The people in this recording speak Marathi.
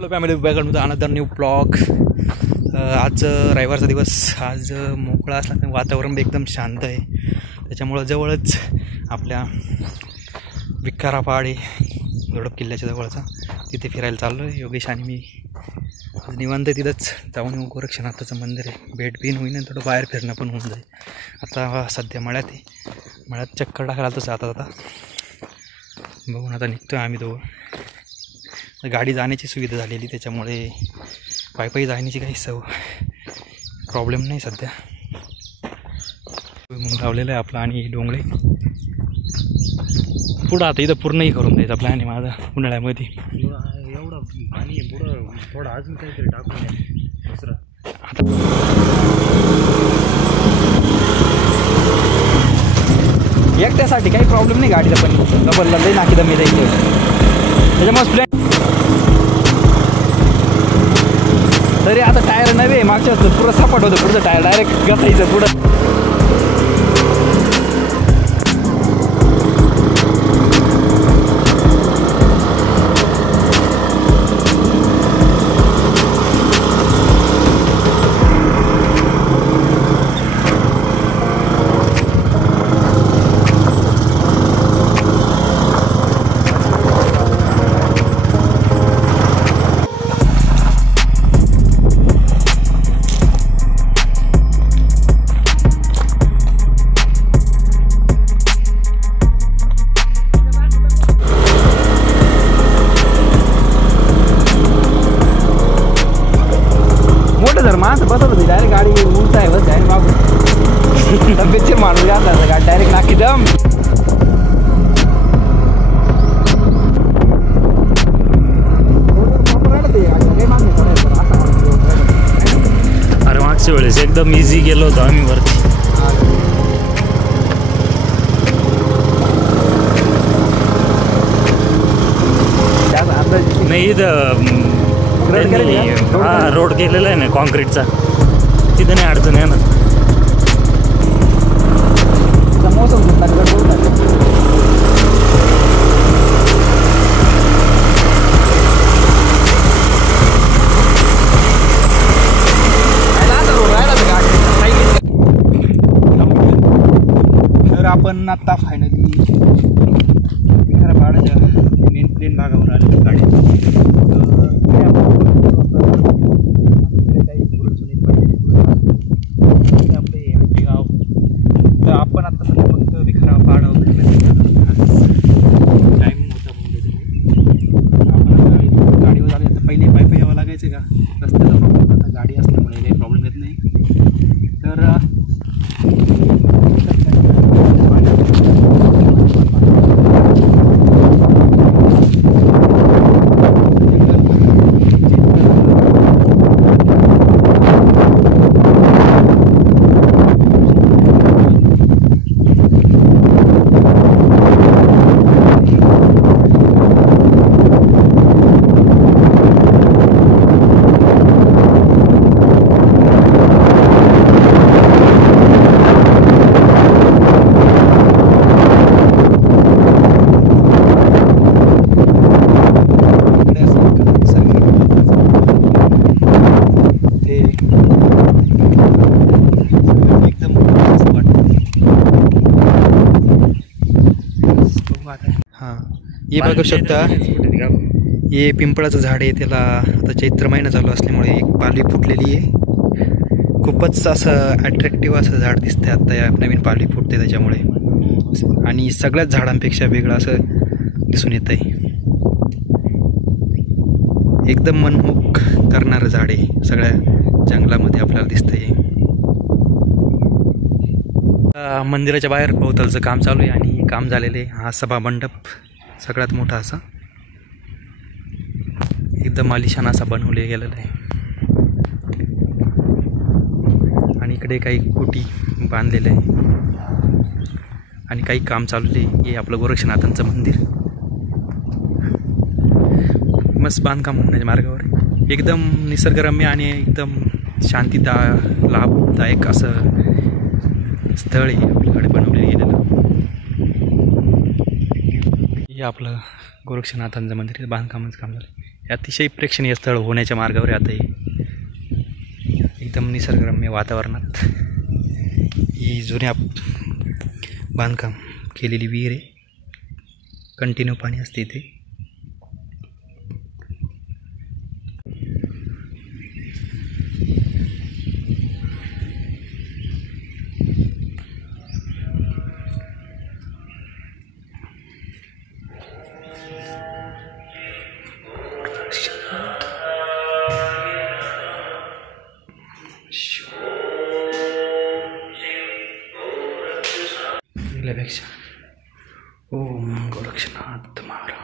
Hello family, welcome to another new blog. आज रविवारचा दिवस. आज मोकळा असला वातावरण एकदम शांत आहे. त्याच्यामुळं जवळच आपल्या विकारापाड झोडप किल्ल्याच्या जवळचा तिथे फिरायला चाललो आहे. योगेश आणि मी आज निवांत तिथंच जाऊन येऊ. गोरक्षनाथाचं मंदिर आहे, भेट बिन होईन आणि थोडं बाहेर फिरणं पण होऊन जाईल. आता सध्या मळ्यात आहे, मळ्यात चक्कर टाकायला तर जातात. आता बघून आता निघतो आम्ही दोघं. गाडी जाण्याची सुविधा झालेली, त्याच्यामुळे पायी जाण्याची काही प्रॉब्लेम नाही सध्या. मग लावलेलं आहे आपला आणि डोंगळे पुढं. आता इथं पूर्णही करून द्यायचा प्लॅन आहे माझा उन्हाळ्यामध्ये. एवढं पाणी पुढं थोडं अजून काहीतरी टाकून दुसरं. एकट्यासाठी काही प्रॉब्लेम नाही गाडीचा, पण डबलला लई नाकी दमी द्यायची त्याच्यामुळे प्लॅन. तरी आता टायर नव्हे, मागच्या पुरं सपाट होतं पुढचं टायर, डायरेक्ट घसायचं पुढं. जर माणसं बसत होती डायरेक्ट गाडी उलट आहे, बस डायरेक्ट मागून तब्येतचे माणूस घातला गाडी डायरेक्ट नाकी दम. अरे मागच्या वेळेस एकदम इझी गेलो होतो आम्ही वरती. नाही इथं हा रोड केलेला आहे ना कॉन्क्रीटचा, तिथं नाही अडचण आहे ना. तर आपण आता फायनली विकारापाडाच्या मेन प्लेन भागावर आलेलो गाडी. आपण आता सध्या फक्त विकारापाड टायमिंग होता म्हणून आपण आता गाडीवर आले. आता पहिले पायी यावं लागायचं का, रस्त्याचा प्रॉब्लेम. आता गाडी असल्यामुळे काही प्रॉब्लेम येत नाही. तर हे बघू शकता, हे पिंपळाचं झाड आहे. त्याला आता चैत्र महिना चालू असल्यामुळे एक पालवी फुटलेली आहे. खूपच असं अट्रॅक्टिव्ह असं झाड दिसतंय आता. या नवीन पालवी फुटते त्याच्यामुळे, आणि सगळ्याच झाडांपेक्षा वेगळं असं दिसून येत आहे. एकदम मनमोहक करणारं झाड आहे, सगळ्या जंगलामध्ये आपल्याला दिसतंय. मंदिराच्या बाहेर भोवतालचं काम चालू आहे आणि काम झालेलं आहे. हा सभा मंडप सगळ्यात मोठा असा एकदम आलिशान असा बनवले गेलेला आहे. आणि इकडे काही कुटी बांधलेलं आहे आणि काही काम चालू आहे. हे आपलं गोरक्षनाथांचं मंदिर मस्त बांधकाम होण्याच्या मार्गावर, एकदम निसर्गरम्य आणि एकदम लाभदायक असं स्थळ आहे आपल्याकडे बनवले गेलेलं. हे आपलं गोरक्षनाथांचं मंदिर बांधकामाचं काम झालं. हे अतिशय प्रेक्षणीय स्थळ होण्याच्या मार्गावर आहे आता हे एकदम निसर्गरम्य वातावरणात ही जुन्या बांधकाम केलेली विहीर आहे. कंटिन्यू पाणी असते इथे. ओम गोरक्षनाथ महाराज.